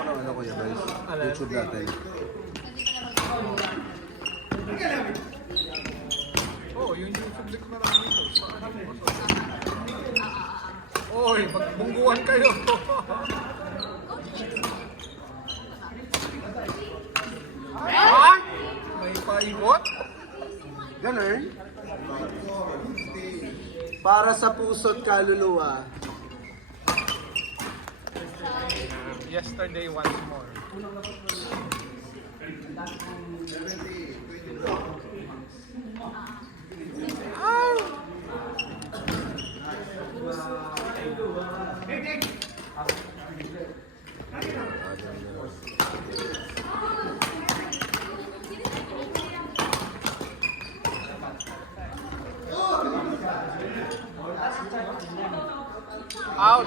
Ano ko yan guys? YouTube natin. Oh, yung YouTube link marami ko. Oy, magbungguan kayo. Ah! May paikot? Ganun. Para sa puso't kaluluwa. Yesterday once more. Out.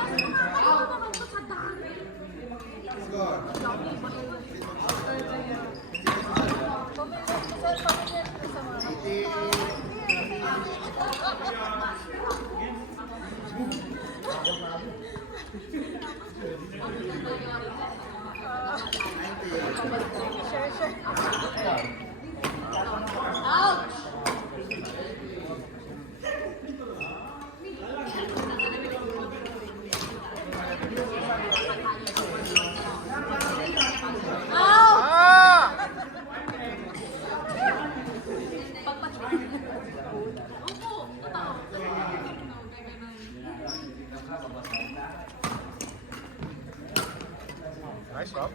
Nice job.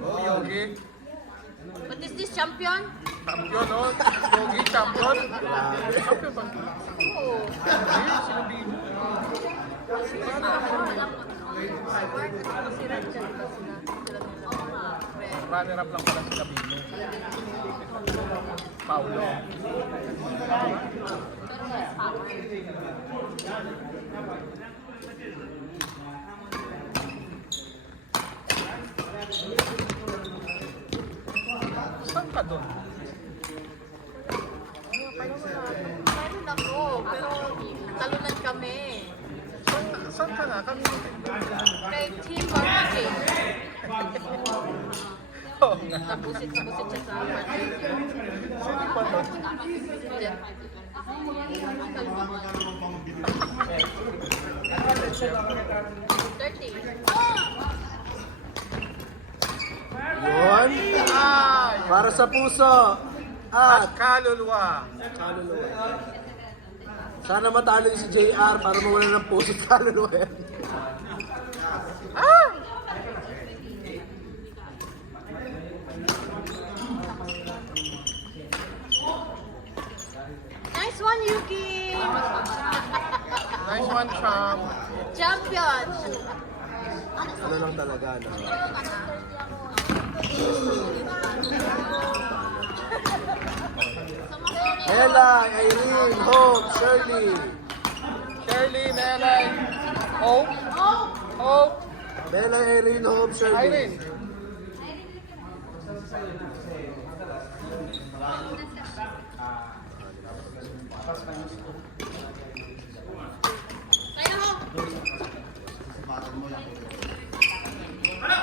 Oh, Yogi. What is this, champion? Champion, oh. Yogi, champion. Champion ba? Oo. Sino Bino? Runner-up lang pala sila Bino. Paulo. Saan ka doon? Meron ako, pero talunan kami. Saan ka na? Kami Kay Team Barbecue. Oo nga. Nabusit siya sa apartment. Sino pa doon? Yun. Para sa puso. At At kaluluwa. kaluluwa. Sana matalo yung si JR para mawala ng puso't kaluluwa yan. Nice one, Yuki! Nice one, Champ. Champion! Ano lang talaga, no? Ella, Irene, Hope, Shirley. Shirley, Melay, Hope. Hope. Bella, Irene, Hope, Shirley. Irene.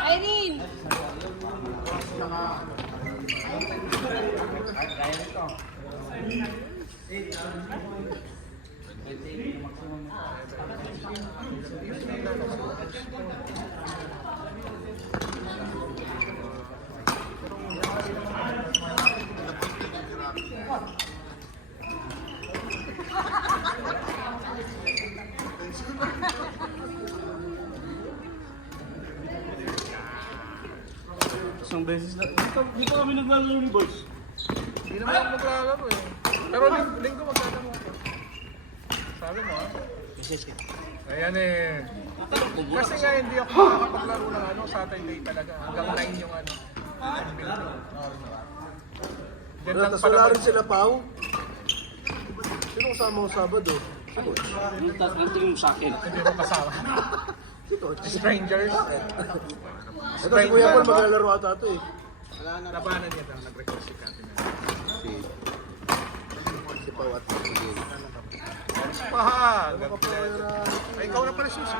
Irene! Isang beses na. Di pa kami naglalaro ni Boys. Hindi naman ako maglalaro eh. Pero linggo maglalaro ako. Sabi mo ah. Ayan eh. Kasi nga hindi ako makakapaglaro ng ano, Saturday talaga. Hanggang 9 yung ano. Yan Wala, lang tas pala wala mag- rin sila, Pao. Sino kasama ko Sabado? Sino? Ang tingin mo sa akin. Hindi mo kasama. Sino? Strangers. Ito si Kuya Paul maglalaro ata ito eh. Labanan niya daw, nag-record si Cathy na. Si Pao at si Pahal! Ay, ikaw na pala susi.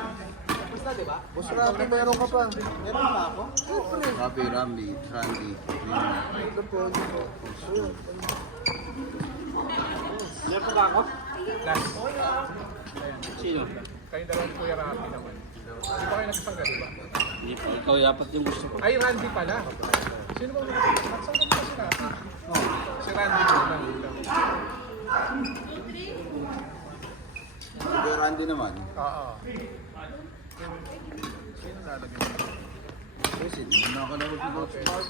Boss Rafi, meron ka pa. Meron pa ako? Rafi, Randy. Ito po, ito po. Ayun. Meron pa ba ako? Last. Sino? Kayong dalawang Kuya Rafi naman. Hindi ba kayo nagsangga, di ba? Hindi pa. Ikaw yapat yung gusto ko. Ay, Randy pala. Sino ba mga? Nagsangga mo si Rafi? Si Randy po lang. Kuya Randy naman. Oo. Sino lalagyan mo? Kasi, nakakalaro si Coach Mark.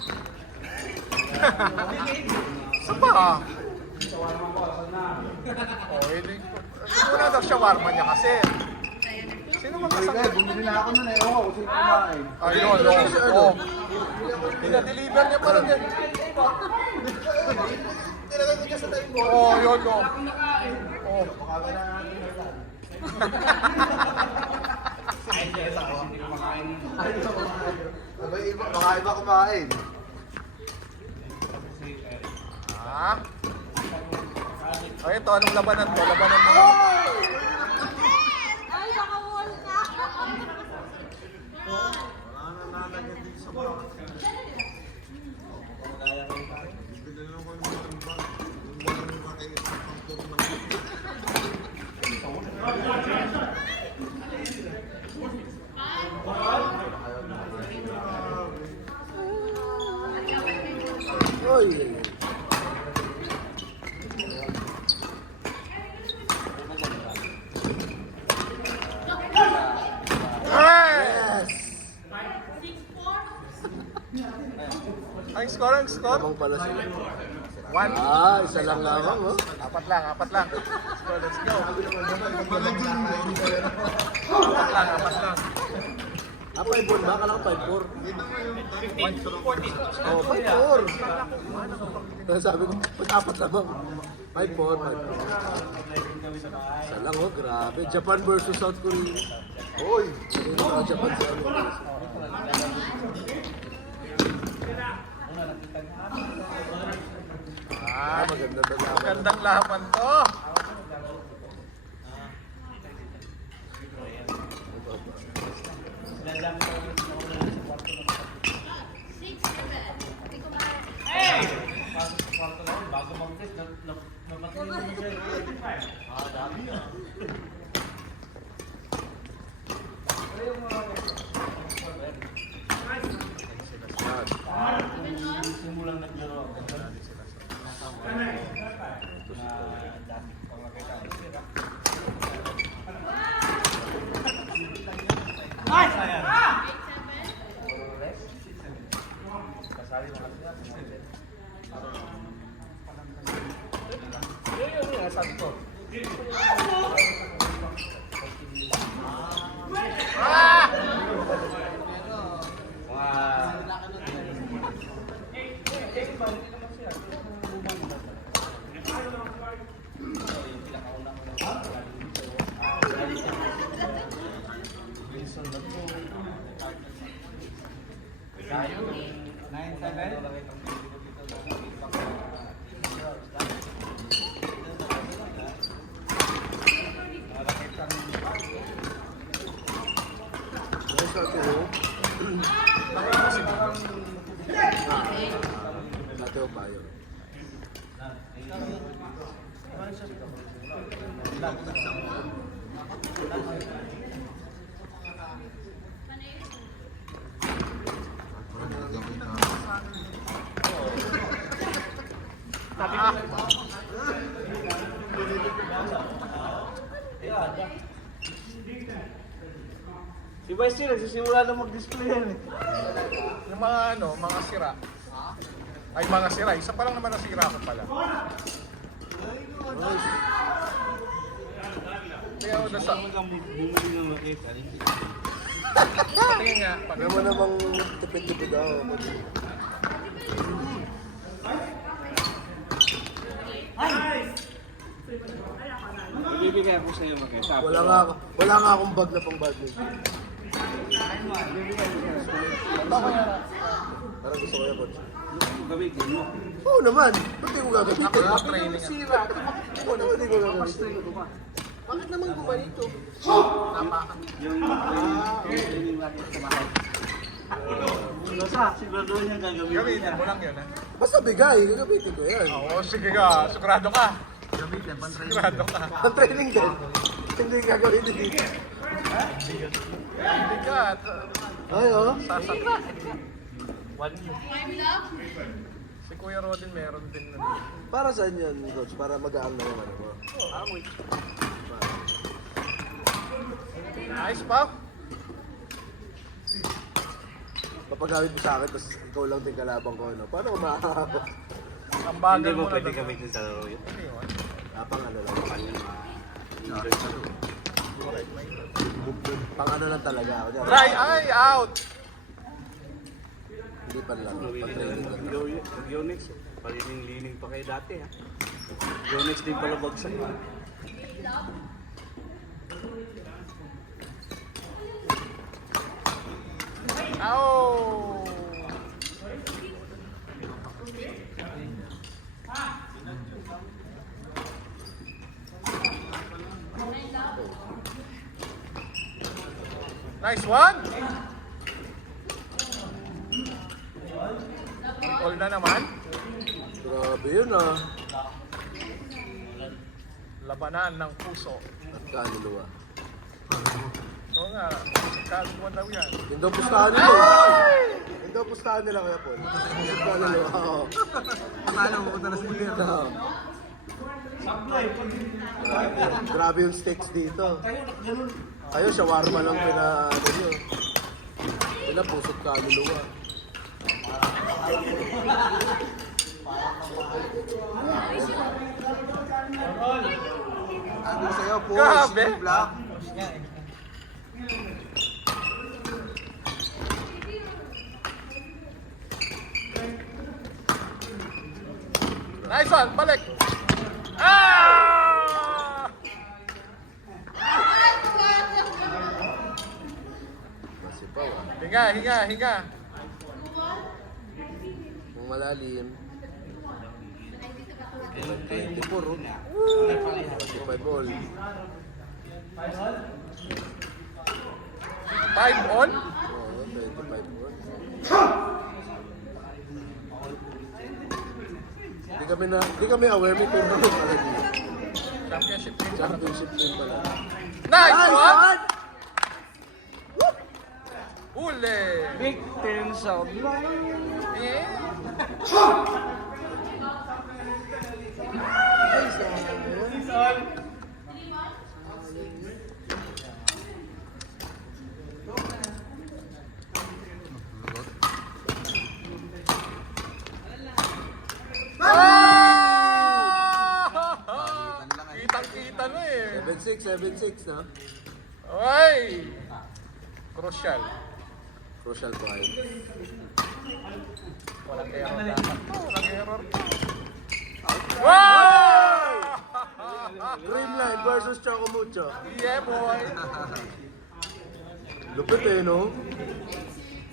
Saan ba? Oh, hindi. Wala daw shawarma niya kasi. Sino Sorry magkasangga? guys, bumili na ako nun eh. Ewan ko kung sino kumain. Ayun, oh. Pinadeliver niya pa rin yan. Oh, yun, oh. Oh. Baka iba kumain. Ah? Ay, ito, anong labanan to? Labanan mo. Ay, nakawall ka. Oy! Hey! Yes! Ang score, ang score? Lamang pala sila. 1. Ah, isa lang lamang, oh. Apat lang. Let's go, let's go. Apat lang. Ah, 5-4 ba? Kala ko 5-4. 1-2. Oh, 5-4. Sabi ko, ba't apat lamang? 5-4, 5-4. Isa lang, oh, grabe. Japan versus South Korea. Oy! Hindi na Japan sa ano. Ah, maganda ba laban? Magandang laban to. Simulang naglaro ako. Sabi ko. Ay, sa atin, oh. Dati o bayo. Si Wesley, nagsisimula na mag-display yan eh. Yung mga mga sira. Ay, mga sira. Isa pa lang naman ang sira ko pala. Kaya ako nasa... Hanggang bumili ng makita. Tingin nga. Pag Alam mo namang tipid-tipid ako. kaya ako sa'yo makita. Wala nga akong bag na pang badminton. Parang gusto ko yan, coach. Gamitin mo. Oo naman. Ba't di ko gagamitin? Ako na training. Sira. Oo naman di ko gagamitin. Bakit naman gumanito? Yung training natin sa bahay. Basta, sigurado niya gagamitin Gamitin niya. mo lang yun, ha? Basta bigay, gagamitin ko yan. Oo, sige ka. Sigurado ka. Sigurado ka. Ang training din. Hindi gagamitin dito. Hindi ka. Ay, oh. Sasakla. Si Kuya Rodin meron din na. Para saan yan, coach? Para mag-aang na yung ano mo. Nice, Pao. Papagamit mo sa akin, tapos ikaw lang din kalabang ko, no? Paano ko makakabot? Ang bagal Hindi mo mo na pwede lang. gamitin sa laro yun. Ano yun? Pang ano lang. Pang ano lang talaga. Kunyari, Try, ay, out! Hindi pa lang. Pang training lang. Yonex, palining-lining pa kayo dati ha. Yonex din pala bagsak. Ow! Nice one! All na naman. Grabe yun, ah. Labanan ng puso. At kaluluwa. Oo nga, kaluluwa daw yan. Yun daw pustahan nila. Yun daw pustahan nila kaya po. At kaluluwa, oo. Akala mo punta na sa iyo. Oo. Grabe yung steaks dito. Kayo, shawarma lang ano nyo. Sila, pusot kaluluwa. Ano sa'yo, po? Grabe. Black. Nice one, balik! Ah! Masipaw, ah. Hinga, hinga, hinga. Kung malalim. 24, oh. 25 all. 5 on? Oo, 25 all. Hindi kami aware, may tournament pala dito. Championship team. Championship din pala. Nice one! one! Huli! Big turns out. Yeah. Ah! Kitang-kita na eh. 7-6, no? Ay! Crucial. Crucial point. Walang error dapat. Walang error. Wow! Dreamline versus Chocomucho. Yeah, boy. Lupit eh, no?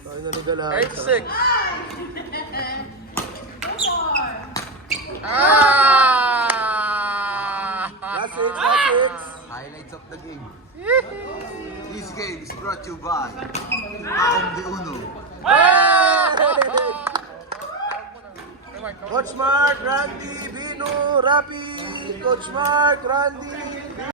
Tayo na nagalahan. 8-6. Ah! Last six. Highlights of the game. This game is brought to you by Aom de Uno. Coach Mark, Randy, Bino, Rapi, Coach Mark, Randy.